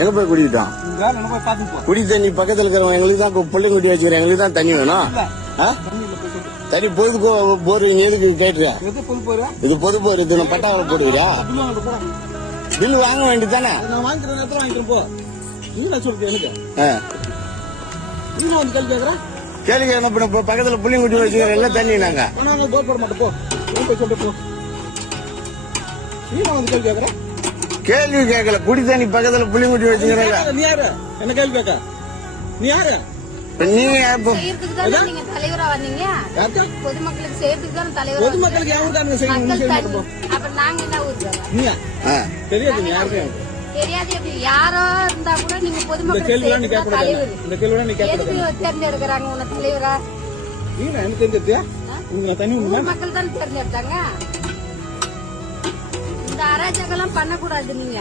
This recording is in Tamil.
எங்க போய் குடிக்கிட்டோம்? குடி தண்ணி பக்கத்துல இருக்கிறவங்க எங்களுக்கு தான் பிள்ளைங்க குடி வச்சுக்கிறேன், எங்களுக்கு தான் தண்ணி வேணும். தண்ணி பொது போர் இங்க எதுக்கு கேட்டுறியா? இது பொது போர், இது பட்டாவில் போடுவியா? பில் வாங்க வேண்டியதானே? கேள்வி என்ன பண்ண பக்கத்துல புள்ளிங்க குட்டி வச்சுக்கிறேன், எல்லாம் தண்ணி நாங்க கேள்வி கேட்கல. குடி தண்ணி பக்கத்துல புள்ளிங்க குட்டி வச்சுக்கிறேன். நீ யாரு என்ன கேள்வி கேட்க? நீ யாரு? நீங்க தலைவரா வந்தீங்க, பொதுமக்களுக்கு செய்யறதுக்கு தான் தலைவர். பொதுமக்களுக்கு யாருக்கான செய்யணும்? அப்ப நாங்க என்ன ஊருக்கு தெரியாது, யாருக்கும் தெரியாது. எப்படி யாரோ இருந்தா கூட நீங்க பொதுமக்களுக்கு தலைவர் தேர்ந்தெடுக்கிறாங்க உன்ன தலைவரா? எனக்கு தெரிஞ்சிருத்தியா? மக்கள் தான் தேர்ந்தெடுத்தாங்க. இந்த அராஜகம் எல்லாம் பண்ணக்கூடாது நீங்க.